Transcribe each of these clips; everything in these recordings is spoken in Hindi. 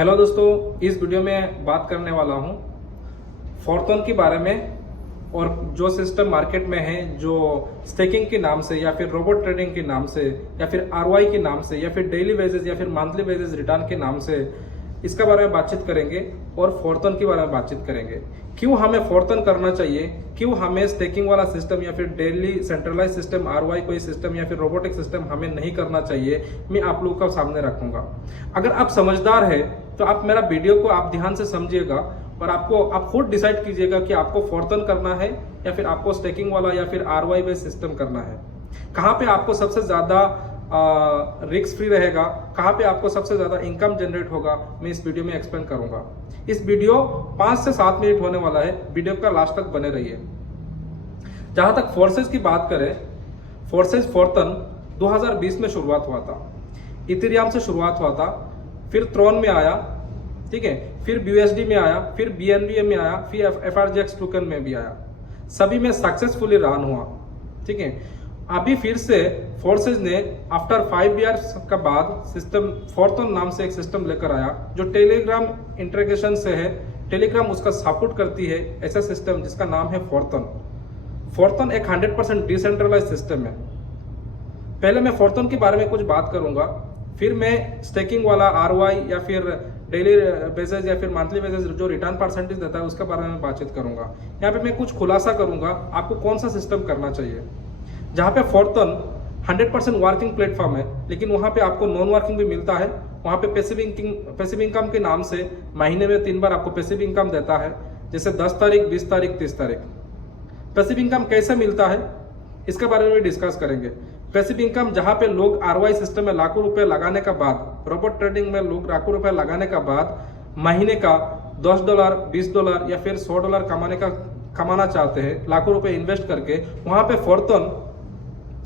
हेलो दोस्तों, इस वीडियो में बात करने वाला हूँ फॉरथॉन के बारे में और जो सिस्टम मार्केट में है जो स्टेकिंग के नाम से या फिर रोबोट ट्रेडिंग के नाम से या फिर आरवाई के नाम से या फिर डेली वेजेस या फिर मंथली वेजेस रिटर्न के नाम से इसका बारे में बातचीत करेंगे और फॉरथॉन के बारे में बातचीत करेंगे। क्यों हमें फॉरथॉन करना चाहिए, क्यों हमें स्टेकिंग वाला सिस्टम या फिर डेली सेंट्रलाइज सिस्टम आरवाई कोई सिस्टम या फिर रोबोटिक सिस्टम हमें नहीं करना चाहिए, मैं आप लोगों का सामने रखूंगा। अगर आप समझदार है तो आप मेरा वीडियो को आप ध्यान से समझिएगा और आप खुद डिसाइड कीजिएगा कि आपको फॉरथॉन करना है या फिर आपको स्टेकिंग वाला या फिर आरवाई बेस्ड सिस्टम करना है। कहाँ पे आपको सबसे ज्यादा रिस्क फ्री रहेगा, कहाँ पे आपको सबसे ज्यादा इनकम जनरेट होगा, मैं इस वीडियो में एक्सप्लेन करूंगा। इस वीडियो 5 से 7 मिनट होने वाला है, वीडियो का लास्ट तक बने रहिए। जहां तक फोर्सेस की बात करें, फॉरथॉन 2020 में शुरुआत हुआ था, इथेरियम से शुरुआत हुआ था, फिर ट्रॉन में आया, ठीक है, फिर BUSD में आया, फिर BNB में आया, फिर FRGX टोकन में भी आया। सभी में सक्सेसफुली रन हुआ, ठीक है। अभी फिर से फोर्सेस ने आफ्टर 5 इयर्स का बाद सिस्टम फॉरथॉन नाम से एक सिस्टम लेकर आया जो टेलीग्राम इंटीग्रेशन से है, टेलीग्राम उसका सपोर्ट करती है, ऐसा सिस्टम जिसका नाम है फॉरथॉन। फॉरथॉन एक 100% डिसेंट्रलाइज सिस्टम है। पहले मैं फॉरथॉन के बारे में कुछ बात करूंगा, फिर मैं स्टेकिंग वाला आरवाई या फिर डेली बेसिस या फिर मंथली बेसिस जो रिटर्न परसेंटेज देता है उसके बारे में बातचीत करूंगा। यहाँ पे मैं कुछ खुलासा करूंगा आपको कौन सा सिस्टम करना चाहिए। जहाँ पे फॉरथॉन 100% वर्किंग प्लेटफॉर्म है, लेकिन वहाँ पे आपको नॉन वर्किंग भी मिलता है। वहाँ पे पैसिव इनकम के नाम से महीने में 3 बार आपको पैसिव इनकम देता है, जैसे 10 तारीख, 20 तारीख, 30 तारीख। पैसिव इनकम कैसे मिलता है इसके बारे में भी डिस्कस करेंगे। पैसिव इनकम जहाँ पे लोग आरवाई सिस्टम में लाखों रुपए लगाने का बाद, रोबोट ट्रेडिंग में लोग लाखों रुपए लगाने का बाद महीने का $10, $20 या फिर $100 कमाना चाहते हैं, लाखों रुपए इन्वेस्ट करके, वहाँ पे फॉरथॉन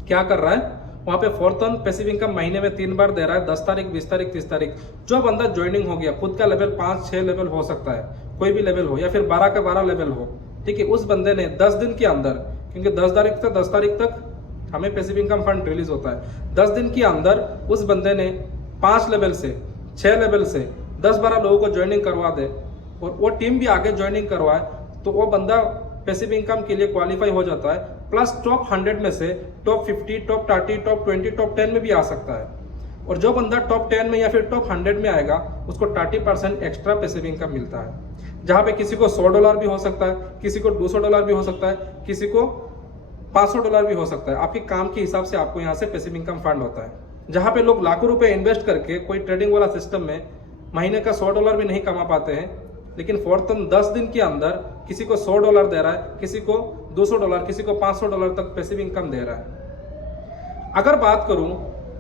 क्या कर रहा है, वहां पे फॉरथॉन पैसिव इनकम महीने में 3 बार दे रहा है, 10 तारीख, 20 तारीख, 30 तारीख। जो बंदा ज्वाइनिंग हो गया, खुद का लेवल 5-6 लेवल हो सकता है, कोई भी लेवल हो, या फिर 12 का 12 लेवल हो, ठीक है, उस बंदे ने 10 दिन के अंदर, क्योंकि 10 तारीख तक हमें पैसिव इनकम फंड रिलीज होता है, 10 दिन के अंदर उस बंदे ने 5 लेवल से 6 लेवल से 10-12 लोगों को ज्वाइनिंग करवा दे और वो टीम भी आगे ज्वाइनिंग करवाए, तो वो बंदा पैसिव इनकम के लिए क्वालिफाई हो जाता है। प्लस टॉप 100 में से टॉप 50, टॉप 30, टॉप 20, टॉप 10 में भी आ सकता है। और जो बंदा टॉप 10 में या फिर टॉप 100 में आएगा उसको 30% एक्स्ट्रा पैसिव इनकम मिलता है। जहां पे किसी को $100 भी हो सकता है, किसी को $200 भी हो सकता है, किसी को $500 भी हो सकता है। आपके काम के हिसाब से आपको यहाँ से पैसिव इनकम फंड होता है। जहां पे लोग लाखों रुपए इन्वेस्ट करके कोई ट्रेडिंग वाला सिस्टम में महीने का $100 भी नहीं कमा पाते हैं, लेकिन फॉरथॉन 10 दिन के अंदर किसी को $100 दे रहा है, किसी को $200, किसी को $500 तक पैसिव इनकम दे रहा है। अगर बात करूं,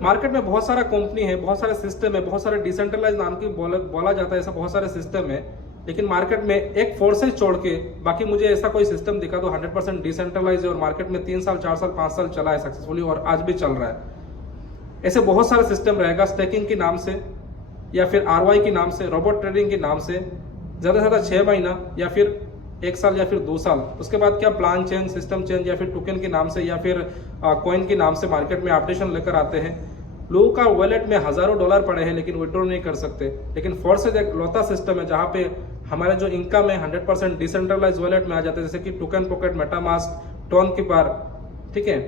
मार्केट में बहुत सारा कंपनी है, बहुत सारे सिस्टम है, बहुत सारे डिसेंट्रलाइज नाम की बोला जाता है, ऐसा बहुत सारे सिस्टम है, लेकिन मार्केट में एक फोर्सेज छोड़ के बाकी मुझे ऐसा कोई सिस्टम दिखा दो 100% डिसेंट्रलाइज और मार्केट में 3 साल, 4 साल, 5 साल चला है सक्सेसफुली और आज भी चल रहा है। ऐसे बहुत सारे सिस्टम रहेगा स्टेकिंग के नाम से या फिर आरवाई के नाम से, रोबोट ट्रेडिंग के नाम से, ज्यादा से ज्यादा 6 महीना या फिर 1 साल या फिर 2 साल, उसके बाद क्या प्लान चेंज, सिस्टम चेंज या फिर टोकन के नाम से या फिर कॉइन के नाम से मार्केट में अपडेशन लेकर आते हैं। लोगों का वॉलेट में हजारों डॉलर पड़े हैं लेकिन विड्रॉ नहीं कर सकते। लेकिन फोर्सेज एक लौता सिस्टम है जहां पे हमारे जो इनकम है 100% डिसेंट्रलाइज वॉलेट में आ जाते हैं, जैसे कि token pocket, MetaMask, tone keeper, ठीक है,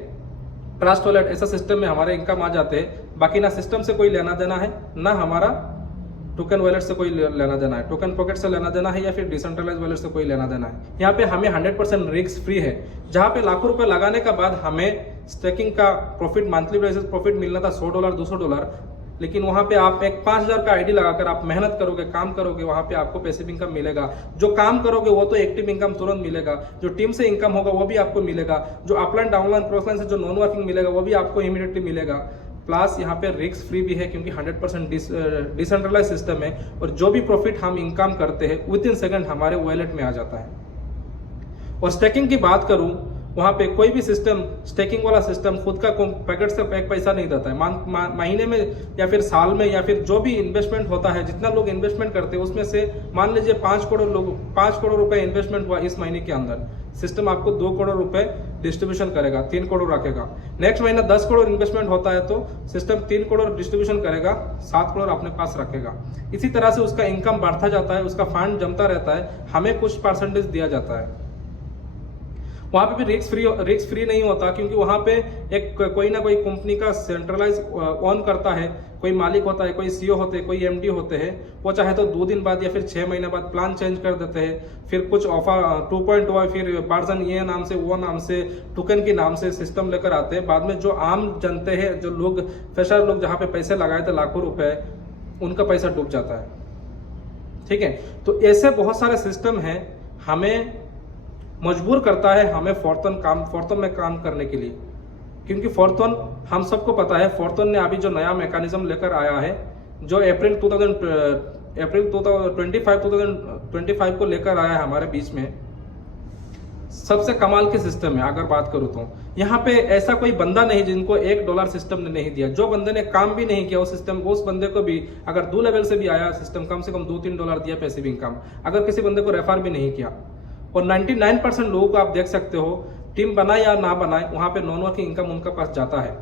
ट्रस्ट वॉलेट, ऐसा सिस्टम में हमारे इनकम आ जाते हैं। बाकी ना सिस्टम से कोई लेना देना है, ना हमारा टोकन वॉलेट से कोई लेना देना है, टोकन पॉकेट से लेना देना है या फिर डिसेंट्रलाइज वॉलेट से कोई लेना देना है। यहाँ पे हमें 100% रिस्क फ्री है। जहाँ पे लाखों रुपए लगाने के बाद हमें स्टेकिंग का प्रॉफिट, मंथली बेसिस प्रॉफिट मिलना था $100, $200, लेकिन वहां पे आप एक 5000 का आईडी लगाकर आप मेहनत करोगे, काम करोगे, वहां पे आपको पैसिव इनकम मिलेगा। जो काम करोगे वो तो एक्टिव इनकम तुरंत मिलेगा, जो टीम से इनकम होगा वो भी आपको मिलेगा, जो अपलाइन, डाउनलाइन, क्रॉसलाइन से जो नॉन वर्किंग मिलेगा वो भी आपको इमीडिएटली मिलेगा। प्लस यहाँ पे रिस्क फ्री भी है क्योंकि 100% डिसेंट्रलाइज सिस्टम है और जो भी प्रॉफिट हम इनकम करते हैं विद इन सेकंड हमारे वॉलेट में आ जाता है। और स्टेकिंग की बात करूं, वहां पे कोई भी सिस्टम, स्टेकिंग वाला सिस्टम खुद का पैकेट से एक पैसा नहीं देता है। महीने में या फिर साल में या फिर जो भी इन्वेस्टमेंट होता है, जितना लोग इन्वेस्टमेंट करते हैं उसमें से मान लीजिए 5 करोड़ रुपए इन्वेस्टमेंट हुआ इस महीने के अंदर, सिस्टम आपको 2 करोड़ रुपए डिस्ट्रीब्यूशन करेगा, 3 करोड़ रखेगा। नेक्स्ट महीना 10 करोड़ इन्वेस्टमेंट होता है तो सिस्टम 3 करोड़ डिस्ट्रीब्यूशन करेगा, 7 करोड़ अपने पास रखेगा। इसी तरह से उसका इनकम बढ़ता जाता है, उसका फंड जमता रहता है, हमें कुछ परसेंटेज दिया जाता है। वहां पे भी रिस्क फ्री नहीं होता, क्योंकि वहां पे एक कोई ना कोई कंपनी का सेंट्रलाइज ऑन करता है, कोई मालिक होता है, कोई सीईओ होते हैं, कोई एमडी होते हैं। वो चाहे तो 2 दिन बाद या फिर 6 महीने बाद प्लान चेंज कर देते हैं, फिर कुछ ऑफर 2.0 फिर वर्जन ये नाम से वो नाम से टोकन के नाम से सिस्टम लेकर आते हैं। बाद में जो आम जनते हैं, जो लोग फ्रेशर लोग जहाँ पे पैसे लगाए थे लाखों रुपए, उनका पैसा डूब जाता है। ठीक है, तो ऐसे बहुत सारे सिस्टम है, हमें मजबूर करता है हमें फॉरथॉन में काम करने के लिए। क्योंकि फॉरथॉन हम सबको पता है, फॉरथॉन ने अभी जो नया मैकेनिज्म लेकर आया है, जो अप्रैल 2025 को लेकर आया है हमारे बीच में, सबसे कमाल के सिस्टम है। अगर बात करूं तो यहाँ पे ऐसा कोई बंदा नहीं जिनको $1 सिस्टम ने नहीं दिया। जो बंदे ने काम भी नहीं किया वो सिस्टम, उस बंदे को भी अगर 2 लेवल से भी आया सिस्टम, कम से कम $2-3 दिया पैसिव इनकम। अगर किसी बंदे को रेफर भी नहीं किया, और 99% लोगों को आप देख सकते हो, टीम बनाए या ना बनाए, वहां पे नॉन वर्किंग इनकम उनके पास जाता है।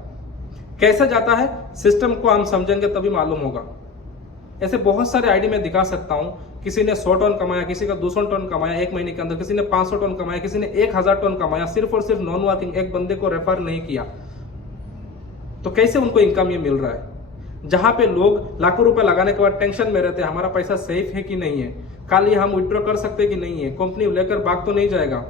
कैसे जाता है, सिस्टम को हम समझेंगे तभी मालूम होगा। ऐसे बहुत सारे आईडी में दिखा सकता हूं, किसी ने 100 टन कमाया, किसी का 200 टन कमाया 1 महीने के अंदर, किसी ने 500 टन कमाया, किसी ने 1000 टन कमाया, सिर्फ और सिर्फ नॉन वर्किंग, एक बंदे को रेफर नहीं किया। तो कैसे उनको इनकम ये मिल रहा है? जहां पे लोग लाखों रुपए लगाने के बाद टेंशन में रहते हैं, हमारा पैसा सेफ है कि नहीं है, कल ये हम विड्रॉ कर सकते हैं कि नहीं है, कंपनी लेकर भाग तो नहीं जाएगा।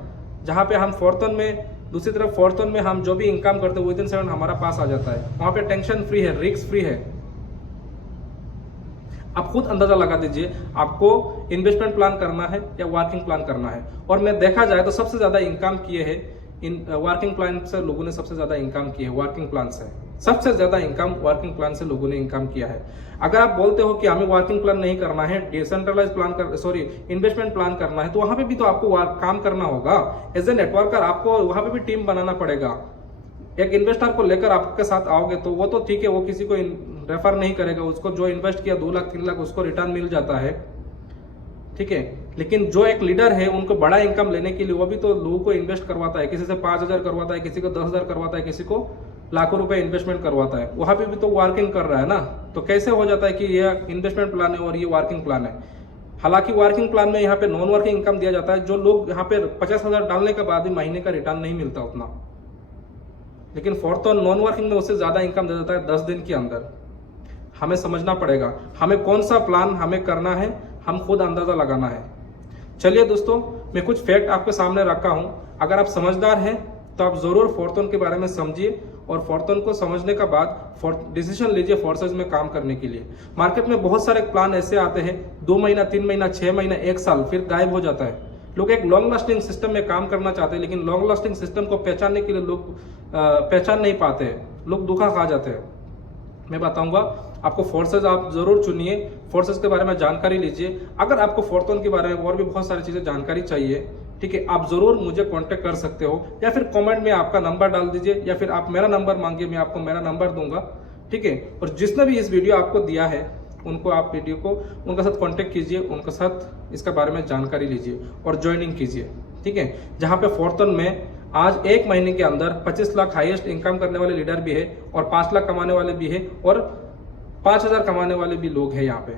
जहां पे हम फॉरथॉन में, दूसरी तरफ फॉरथॉन में हम जो भी इनकम करते हैं विदिन 7 हमारा पास आ जाता है। वहां पे टेंशन फ्री है, रिस्क फ्री है। आप खुद अंदाजा लगा दीजिए, आपको इन्वेस्टमेंट प्लान करना है या वर्किंग प्लान करना है। और मैं देखा जाए तो सबसे ज्यादा इनकम किए है इन वर्किंग प्लान से, लोगों ने सबसे ज्यादा इनकम की है वर्किंग प्लान से। सबसे ज्यादा इनकम वर्किंग प्लान से लोगों ने इनकम किया है। अगर आप बोलते हो कि हमें वर्किंग प्लान नहीं करना है, डिसेंट्रलाइज इन्वेस्टमेंट प्लान करना है, तो वहां पे भी तो आपको काम करना होगा। एज ए नेटवर्कर आपको वहां पे भी टीम बनाना पड़ेगा। एक इन्वेस्टर को लेकर आपके साथ आओगे तो वो तो ठीक है, वो किसी को रेफर नहीं करेगा, उसको जो इन्वेस्ट किया 2 लाख 3 लाख उसको रिटर्न मिल जाता है। ठीक है, लेकिन जो एक लीडर है उनको बड़ा इनकम लेने के लिए वो भी तो लोगों को इन्वेस्ट करवाता है, किसी से 5000 करवाता है, किसी को 10,000 करवाता है, किसी को लाखों रुपए इन्वेस्टमेंट करवाता है। वहां पे भी तो वर्किंग कर रहा है ना। तो कैसे हो जाता है कि ये इन्वेस्टमेंट प्लान है और ये वर्किंग प्लान है? हालांकि वर्किंग प्लान में यहाँ पे नॉन वर्किंग इनकम दिया जाता है। जो लोग यहाँ पे 50,000 डालने के बाद भी महीने का रिटर्न नहीं मिलता उतना, लेकिन फॉरथॉन नॉन वर्किंग में उससे ज्यादा इनकम दे देता है 10 दिन के अंदर। हमें समझना पड़ेगा हमें कौन सा प्लान हमें करना है, हम खुद अंदाजा लगाना है। चलिए दोस्तों, मैं कुछ फैक्ट आपके सामने रखा हूं। अगर आप समझदार हैं तो आप जरूर फॉरथॉन के बारे में समझिए, और फॉरथॉन को समझने का बाद डिसीजन लीजिए फोर्सेज में काम करने के लिए। मार्केट में बहुत सारे प्लान ऐसे आते हैं, 2 महीना 3 महीना 6 महीना 1 साल, फिर गायब हो जाता है। लोग एक लॉन्ग लास्टिंग सिस्टम में काम करना चाहते हैं, लेकिन लॉन्ग लास्टिंग सिस्टम को पहचानने के लिए लोग पहचान नहीं पाते हैं, लोग धोखा खा जाते हैं। मैं बताऊंगा आपको फोर्सेज, आप जरूर चुनिए, फोर्सेज के बारे में जानकारी लीजिए। अगर आपको फॉरथॉन के बारे में और भी बहुत सारी चीजें जानकारी चाहिए, ठीक है, आप जरूर मुझे कांटेक्ट कर सकते हो, या फिर कमेंट में आपका नंबर डाल दीजिए, या फिर आप मेरा नंबर मांगिए, मैं आपको मेरा नंबर दूंगा। ठीक है, और जिसने भी इस वीडियो आपको दिया है उनको आप वीडियो को उनके साथ कांटेक्ट कीजिए, उनके साथ इसके बारे में जानकारी लीजिए और ज्वाइनिंग कीजिए। ठीक है, जहां पे फॉरथॉन में आज 1 महीने के अंदर 25 लाख हाईएस्ट इनकम करने वाले लीडर भी है, और 5 लाख कमाने वाले भी है, और 5000 कमाने वाले भी लोग हैं। यहाँ पे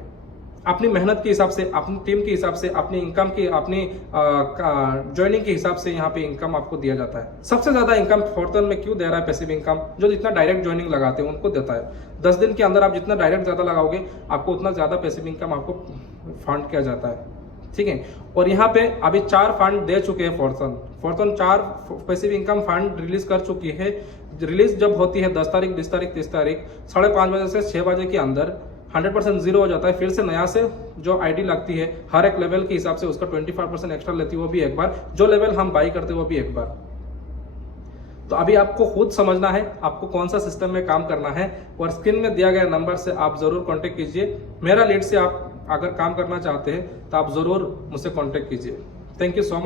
अपनी मेहनत के हिसाब से, अपनी टीम के हिसाब से, अपनी इनकम की, अपनी ज्वाइनिंग के हिसाब से यहाँ पे इनकम आपको दिया जाता है। सबसे ज्यादा इनकम फॉरथॉन में क्यों दे रहा है? पैसिव इनकम, जो जितना डायरेक्ट ज्वाइनिंग लगाते हैं उनको देता है। 10 दिन के अंदर आप जितना डायरेक्ट ज्यादा लगाओगे, आपको उतना ज्यादा पैसिव इनकम आपको फंड किया जाता है। ठीक है, और यहाँ पे अभी 4 फंड दे चुके हैं फॉरथॉन 4 पैसिव इनकम फंड रिलीज कर चुकी है। रिलीज जब होती है 10 तारीख, 20 तारीख, 30 तारीख, 5:30 बजे से 6 बजे के अंदर 100% जीरो हो जाता है। फिर से नया से जो आईडी लगती है, हर एक लेवल के हिसाब से उसका 25% एक्स्ट्रा लेती है, वो भी एक बार। जो लेवल हम बाई करते हैं वो भी एक बार। तो अभी आपको खुद समझना है आपको कौन सा सिस्टम में काम करना है, और स्क्रीन में दिया गया नंबर से आप जरूर कांटेक्ट कीजिए। मेरा लीड से आप अगर काम करना चाहते हैं तो आप जरूर मुझसे कांटेक्ट कीजिए। Thank you so much.